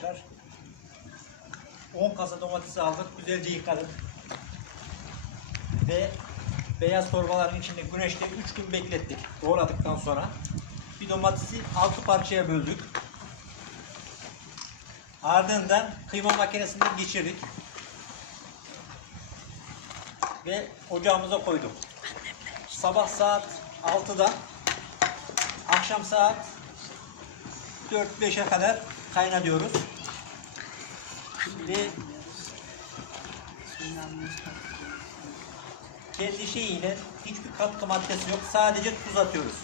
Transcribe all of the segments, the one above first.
arkadaşlar. 10 kasa domatesi aldık. Güzelce yıkadık. Ve beyaz torbaların içinde güneşte 3 gün beklettik. Doğradıktan sonra. Bir domatesi 6 parçaya böldük. Ardından kıyma makinesinden geçirdik. Ve ocağımıza koyduk. Sabah saat 6'da akşam saat 4-5'e kadar kaynatıyoruz. Ve kendi şeyiyle hiçbir katkı maddesi yok. Sadece tuz atıyoruz.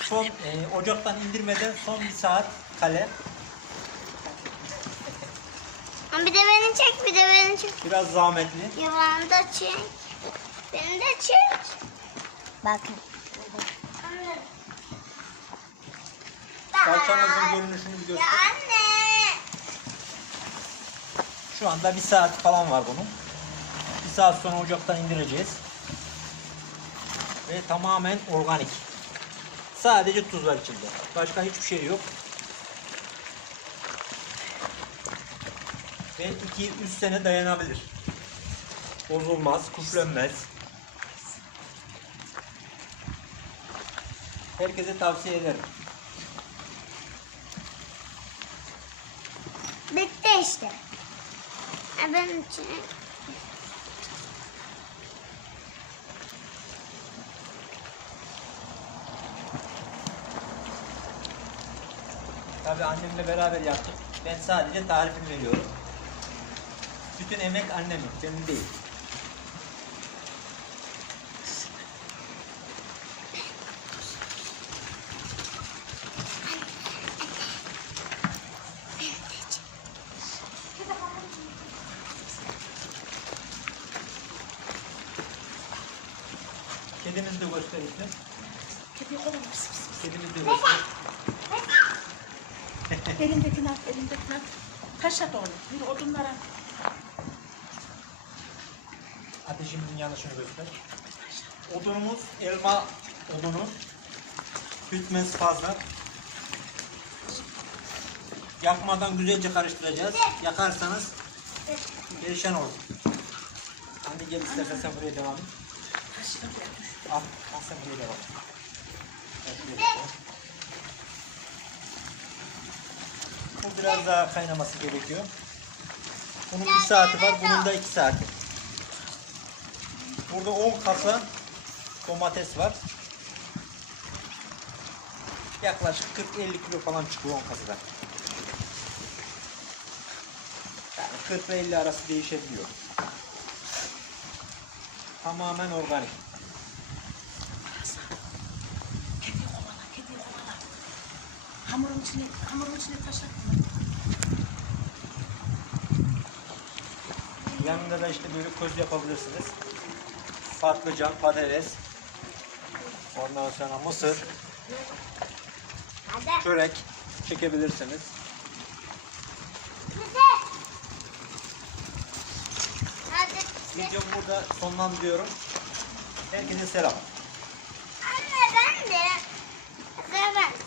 Son e, ocaktan indirmeden son bir saat kale. Bir de beni çek, bir de beni çek. Biraz zahmetli. Yalan da çek. Beni de çek. Bakın. Salçamızın görünüşünü bir Ya göster. anne. Şu anda bir saat falan var bunun. Bir saat sonra ocaktan indireceğiz. Ve tamamen organik. Sadece tuz var içinde. Başka hiçbir şey yok. Ve 2-3 sene dayanabilir. Bozulmaz, küflenmez. Herkese tavsiye ederim. İşte. Ha, Ben için. Tabii annemle beraber yaptık. Ben sadece tarifini veriyorum. Bütün emek annemin, benim değil. Kedimizi de göstereyim. Kedi oğlum pis pis. Kedimizi de göstereyim. Elindekini at, elindekini at. Taş at onu. Bir odunlara. Ateşimizin yanlışını göster. Odunumuz elma odunu. Tütmez fazla. Yakmadan güzelce karıştıracağız. Yakarsanız perişan olur. Anne gel istersen sen buraya devam et. Taş at. Al, al sen buraya şuraya bakalım. Bu biraz daha kaynaması gerekiyor. Bunun bir saati var, bunun da iki saati. Burada 10 kasa domates var. Yaklaşık 40-50 kilo falan çıkıyor 10 kasadan. Yani 40 ile 50 arası değişebiliyor. Tamamen organik. hamurun içine, hamurun içine taş atma. Yanında da işte böyle köz yapabilirsiniz. Patlıcan, patates. Ondan sonra mısır. Çörek çekebilirsiniz. Videomu burada sonlandırıyorum. Herkese selam. Anne ben de. Ben.